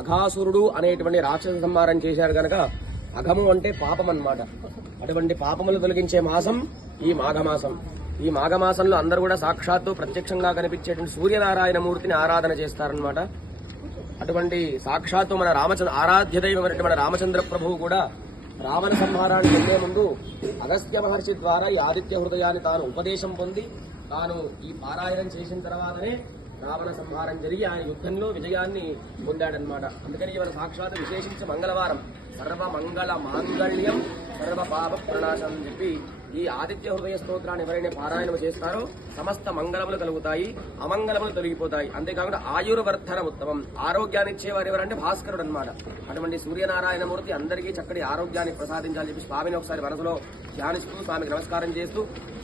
అఘాసురుడు అనేటువంటి రాక్షస సంహారం చేశారు గనక అఘము అంటే పాపం అన్నమాట. అటువంటి పాపములు తొలగించే మాసం ఈ మాఘమాసం. ఈ మాఘమాసంలో అందరూ కూడా సాక్షాత్తు ప్రత్యక్షంగా కనిపించేటువంటి సూర్యనారాయణ మూర్తిని ఆరాధన చేస్తారనమాట అటువంటి సాక్షాత్తు మన రామచంద్ర ఆరాధ్య దైవమైనటువంటి మన రామచంద్ర ప్రభువు కూడా రావణ సంహారానికి వెళ్ళే ముందు అగస్త్య మహర్షి ద్వారా ఈ ఆదిత్య హృదయాన్ని తాను ఉపదేశం పొంది తాను ఈ పారాయణం చేసిన తర్వాతనే రావణ సంహారం జరిగి ఆయన యుద్ధంలో విజయాన్ని పొందాడనమాట అందుకని ఇవాళ సాక్షాత్ విశేషించి మంగళవారం సర్వ మంగళ మాంగళ్యం సర్వ పాప ప్రణాశం అని చెప్పి ఈ ఆదిత్య హృదయ స్తోత్రాన్ని ఎవరైనా పారాయణం చేస్తారో సమస్త మంగళములు కలుగుతాయి అమంగళములు తొలగిపోతాయి. అంతేకాకుండా ఆయుర్వర్ధన ఉత్తమం. ఆరోగ్యాన్ని ఇచ్చేవారు ఎవరంటే భాస్కరుడు అనమాట అటువంటి సూర్యనారాయణమూర్తి అందరికీ చక్కటి ఆరోగ్యాన్ని ప్రసాదించాలని చెప్పి స్వామిని ఒకసారి మనసులో ధ్యానిస్తూ స్వామికి నమస్కారం చేస్తూ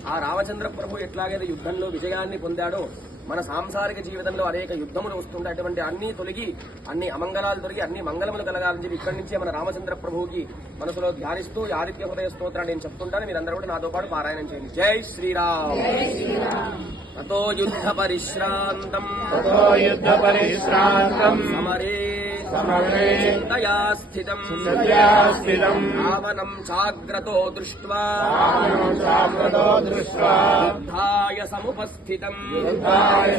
ఆ రామచంద్ర ప్రభు ఎట్లాగైతే యుద్ధంలో విజయాన్ని పొందాడో మన సాంసారిక జీవితంలో అనేక యుద్ధములు వస్తుంటాయి అటువంటి అన్ని తొలగి అన్ని అమంగళాలు తొలగి అన్ని మంగళములు కలగాలని చెప్పి ఇక్కడి నుంచే మన రామచంద్ర ప్రభువుకి మనసులో ధ్యానిస్తూ ఆదిత్య హృదయ స్తోత్రాన్ని నేను చెప్తుంటాను. మీరందరూ కూడా నాతో పాటు పారాయణం చేయండి. జై శ్రీరామ్. అతో యుద్ధ పరిశ్రాంతం. యుద్ధ పరిశ్రాంతం. సమరే తయా స్థితం స్థితం రావణం చాగ్రతో దృష్ట్వా యుద్ధాయ సముపస్థితం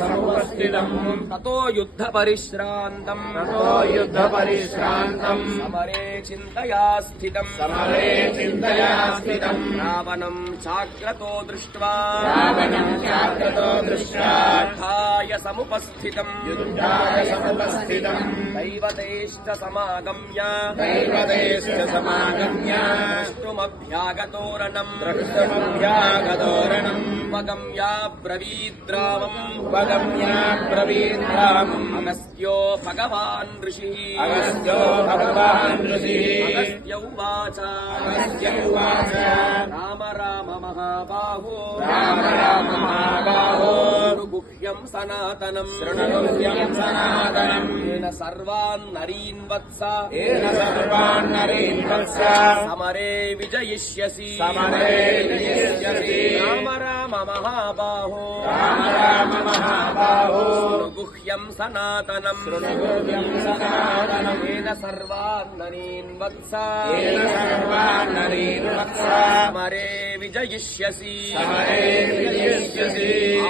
సముపస్థితం తతో యుద్ధ పరిశ్రాంతం తతో యుద్ధ పరిశ్రాంతం సమరే చింతయా స్థితం సమరే చింతయా స్థితం రావణం చాగ్రతో దృష్ట్వా రావణం సముపస్థితం యుద్ధాయ సముపస్థితం దైవ दैवदैश्च समागम्य दैवदैश्च समागम्य द्रष्टुमभ्यागतोरणम् द्रष्टुमभ्यागतोरणम् उपगम्या ब्रवीद्रामम् उपगम्या ब्रवीद्रामम् अगस्त्यो भगवान् ऋषिः अगस्त्यो भगवान् ऋषिः अगस्त्यौवाच अगस्त्यौवाच राम महाबाहो राम राम महाबाहो गुह्यं सनातनम् गुह्यं सनातनम् येन सर्वान् नरीन् वत्स येन सर्वान् नरीन् वत्स समरे विजयिष्यसि समरे विजयिष्यसि राम राम महाबाहो राम राम महाबाहो गुह्यं सनातनम् गुह्यं सनातनम् येन सर्वान् नरीन् वत्स येन सर्वान् नरीन् वत्स समरे विजयिष्यसि।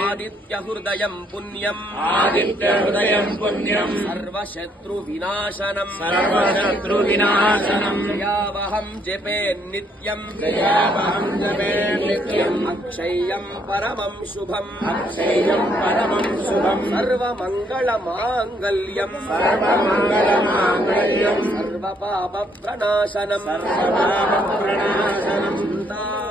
आदित्यहृदयम् पुण्यम्। आदित्यहृदयम् पुण्यम्। सर्वशत्रुविनाशनम्। सर्वशत्रुविनाशनम्। दयावहम् जपे नित्यम्। दयावहम् जपे नित्यम्। अक्षय्यम् परमम् शुभम्। अक्षय्यम् परमम् शुभम्। सर्वमङ्गलमाङ्गल्यम्। सर्वमङ्गलमाङ्गल्यम्। सर्वपापप्रणाशनम्। सर्वपापप्रणाशनम्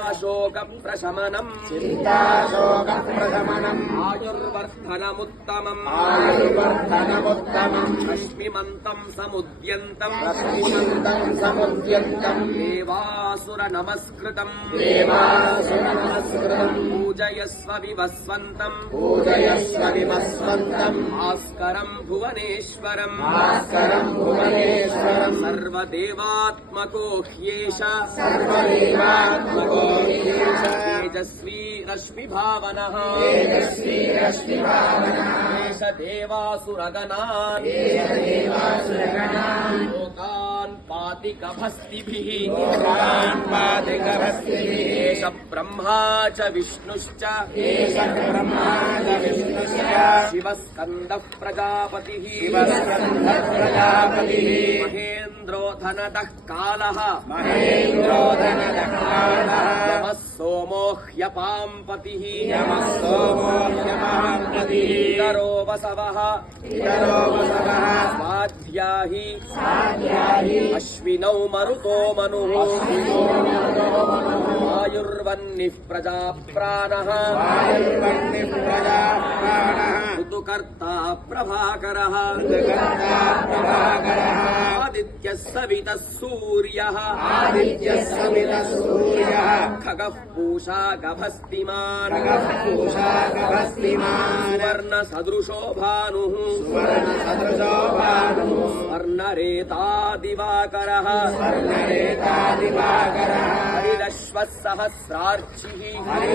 చింతాశోకం ప్రశమనం. చింతాశోకం ప్రశమనం. ఆయుర్వర్ధనముత్తమం. ఆయుర్వర్ధనముత్తమం. రశ్మిమంతం సముద్యంతం. రశ్మిమంతం సముద్యంతం. దేవాసుర నమస్కృతం దేవాసుర నమస్కృతం పూజయస్వ వివస్వంతం పూజయస్వ వివస్వంతం భాస్కరం భువనేశ్వరం. భాస్కరం భువనేశ్వరం సర్వదేవాత్మకో तेजस्वी रश्मिभावनः तेजस्वी रश्मिभावनः एष देवासुरगणान् लोकान् पाति गभस्तिभिः लोकान् पातिकभस्तिभिः एष ब्रह्मा च विष्णुश्च एष ब्रह्मा च विष्णुश्च शिवस्कन्दः प्रजापतिः शिवस्कन्धप्रजापतिः महेन्द्रो धनदः कालः महेन्द्रो धनदकालः नमः सोमो ह्यपाम्पतिः यमः सोमो ह्यमहाम्पतिः इतरो वसवः इतरो वसवः स्वाध्याहि साध्याहि अश्विनौ मरुतो मनुः आयुर्वन्निः प्रजाप्राणः वायुर्वन्निः प्रजाप्राणः ऋतुकर्ता प्रभाकरः जगत्ता प्रभाकरः आदित्य آدت سب سویہ سب کھگ پوشا گھس پوشا گھسرے دکر سہچیت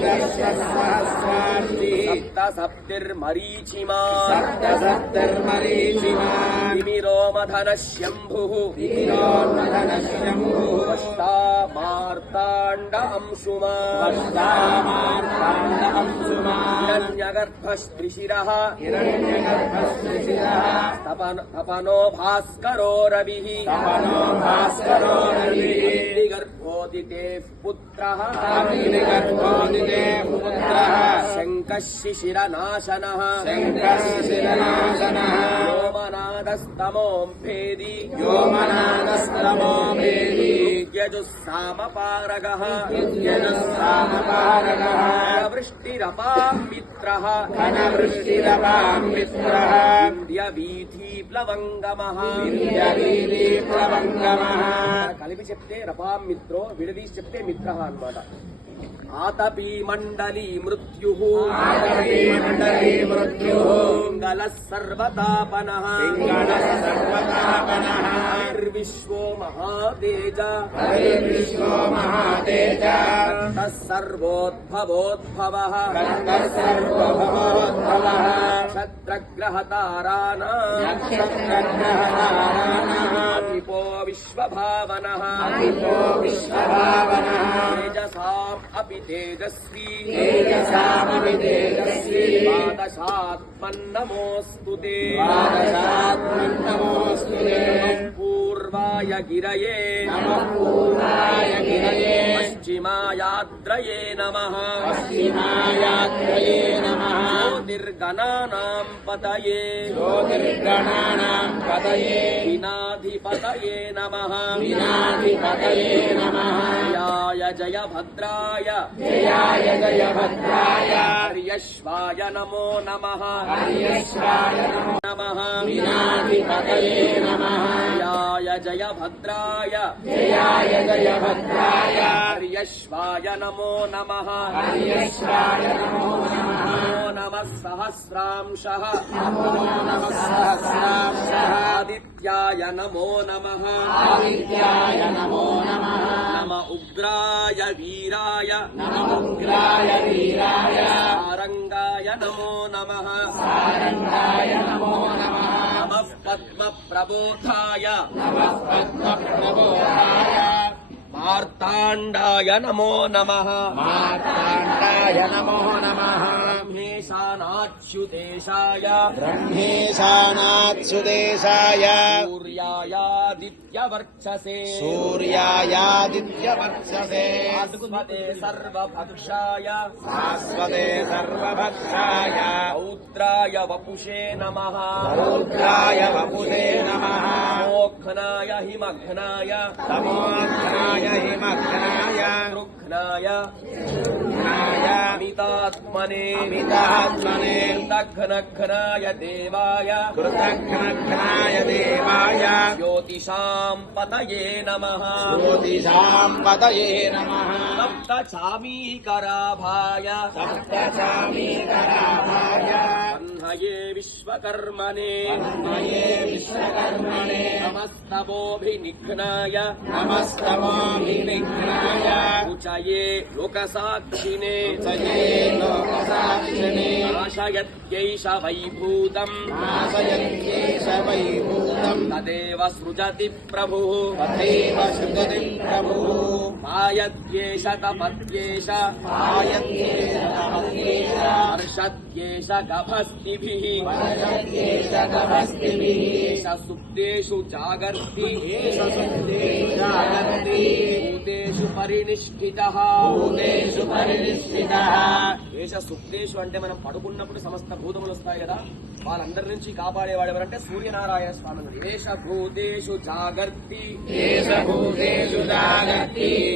شموشا یگو بھاسو رو గర్భోదితే పుత్ర. గర్భోదితే పుత్ర. శంకశిశిరనాశన శంకశిశిరనాశన కలిపి చెప్తే రపాం మిత్రో విడదీ చెప్తే మిత్ర అనమాట ఆతపీ మండలీ మృత్యు మృత్యు సర్వతాపన مہتےجو مہاجود شدار چند گھنا پاجسپی تیسام पूर्वाय गिरये यात्रये नमः। अस्ति नमः। निर्गणानां पतये। गो पतये। विनाधिपतये नमः। विनाधिपतये नमः। याय जय भद्राय जयाय जय भद्राय हर्यश्वाय नमो नमः। हर्यश्वाय नमो नमः। विनाधिपतये जय भद्राय जयाय जय भद्राय हर्यश्वाय नमो नमः। हर्यश्वाय नमो नमः। नमो नमः सहस्रांशः। नमो नमः सहस्रांशः। आदित्याय नमो नमः। आदित्याय नमो नमः। नम उग्राय वीराय। नम उग्राय वीराय। सारङ्गाय नमो नमः। सारङ्गाय नमो नमः। పద్మ ప్రబోధాయ మార్తాండాయ నమో నమ మార్తాండాయ నమో నమ బ్రహ్మేశానాచ్యుదేశాయ బ్రహ్మేశానాచ్యుదేశాయ సూర్యాయాదిత్యవర్చసే సూర్యాయాదిత్యవర్చసే శాశ్వతే సర్వభక్షాయ శాశ్వతే సర్వభక్షాయ రౌద్రాయ వపుషే నమః రౌద్రాయ వపుషే నమః మోక్షనాయ హిమఘ్నాయ తమోఘ్నాయ نا رکھنا دکھنا دکھنا جا پت نم جشا پت نم مپت چا می کھا سپت چا می کھایا ब्रह्मये विश्वकर्मणे ब्रह्मये विश्वकर्मणे नमस्तवोऽभिनिघ्नाय नमस्तवोऽभिनिघ्नाय उचये लोकसाक्षिणे उचये लोकसाक्षिणे नाशयत्यैष वैभूतम् नाशयत्यैष वैभूतम् دے سرجتی پر سرجتی پرش تمتےش گھستےش گھس سوپیشو جاگرتی جاگرتی پرینیچ پرینیچھ దేశ సుప్తేషు అంటే మనం పడుకున్నప్పుడు సమస్త భూతములు వస్తాయి కదా. వాళ్ళందరి నుంచి కాపాడేవాడు ఎవరంటే సూర్యనారాయణ స్వామి దేశ భూతేషు జాగర్తి.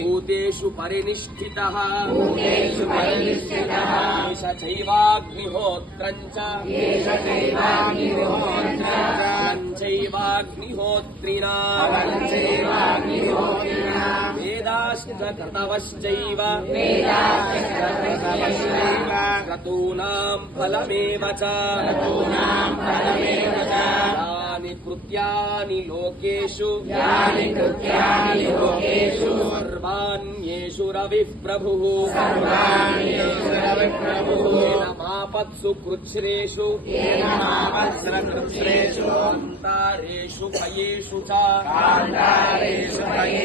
భూతేషు పరినిష్ఠిత. భూతేషు వేదాశ్చ क्रतूनां फलमेव च यानि कृत्यानि लोकेषु सर्वाण्येषु रविः प्रभुः येन मापत्सु कृच्छ्रेषु कृच्छ्रेषु अन्तारेषु भयेषु च कान्तारेषु भयेषु च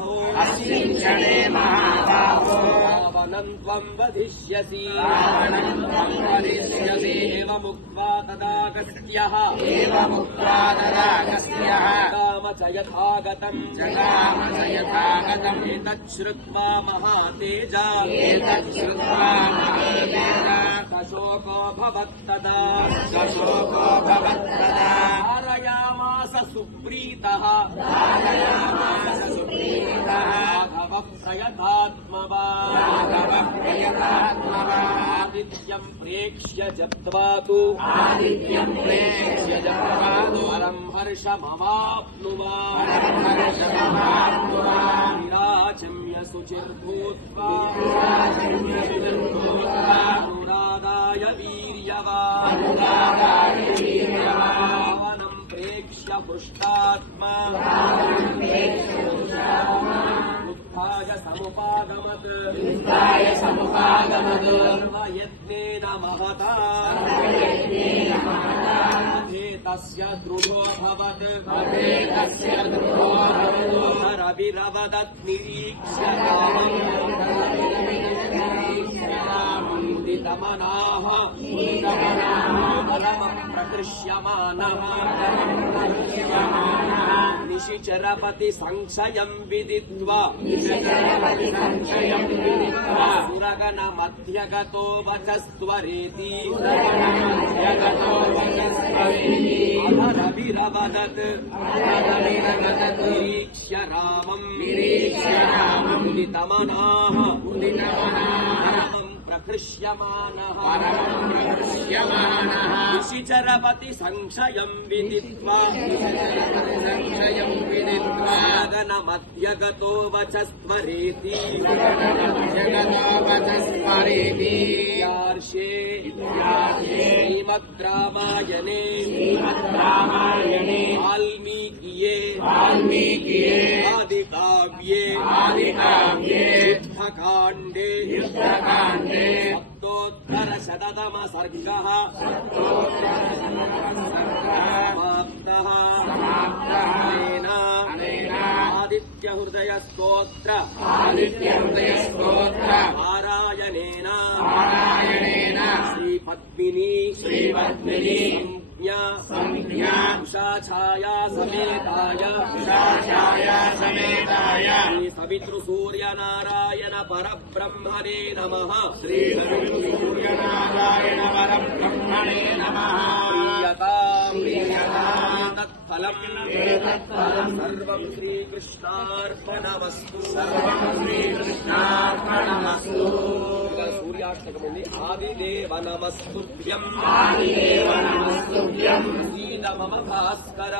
अस्मिन् क्षणे महाबाहो रावणम् त्वम् वधिष्यसि रावणम् त्वम् वदिष्यसि एवमुक्त्वा तदागस्त्यः एवमुक्त्वा तदागस्त्यः काम च यथागतम् जगाम च यथागतम् एतच्छ्रुत्वा महातेज एतत् श्रुत्वा महेदेव सशोको भवत्तदा सशोको भवत्तदा धारयामास सुप्रीतः राघवः प्रयतात्मवान् राघवः प्रयतात्मवान् आदित्यम् प्रेक्ष्य जप्त्वा तु आदित्यम् प्रेक्ष्य जपादो परम् हर्षमवाप्नुवा हर्षमवाप्नुवान् विराचम्य शुचिर्भूत्वा अनुरादाय वीर्यवान् रावणम् प्रेक्ष्य हृष्टात्मा उत्थाय समुपागमत् युद्धाय समुपागमत् सर्वयत्नेन महता तस्य दृढोऽभवत् तस्य द्रुहो भवतु रविरवदत् निरीक्ष्य రమణాః పరమం ప్రకృష్యమానః నిశిచరపతి సంశయం విదిత్వా సురగణ మధ్యగతో వచస్వరేతి అధరవిరవదత్ నిరీక్ష్య రామం నిరీక్ష్య రామం ఉదితమనాః ఉదితమనాః ప్రహృష్యమాన శిచరపతి సంశయం విదిత్వా గగన మధ్యగతో వచస్వరేతి శ్రీమద్రామాయణే వాల్మీకియే ఆదికావ్యే ఆదికావ్యే యుద్ధకాండే. యుద్ధకాండే. సప్తోత్తర శతమ సర్గ ఆదిత్య హృదయ స్తోత్ర ఆదిత్య హృదయ స్తోత్ర నారాయణేన నారాయణేన శ్రీ పద్మిని శ్రీ పద్మిని సంజ్ఞా. సంజ్ఞా. विशाखाया समेताय विशाखाय समेताय श्री सवितृ सूर्य नारायण परब्रह्मणे नमः श्री सवितृ सूर्य नारायण परब्रह्मणे नमः प्रियतां प्रियतां तत्फलम् एतत्फलम् सर्वं श्रीकृष्णार्पणमस्तु सर्वं श्रीकृष्णार्पणमस्तु सूर्याष्टकमस्ति आदिदेव नमस्तुभ्यम् आदिदेव नमस्तुभ्यम् ఆదిదేవ నమస్తుభ్యం సీత మమ భాస్కర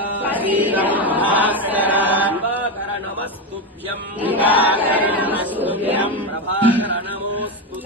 దివాకర నమస్తుభ్యం ప్రభాకర నమోస్తు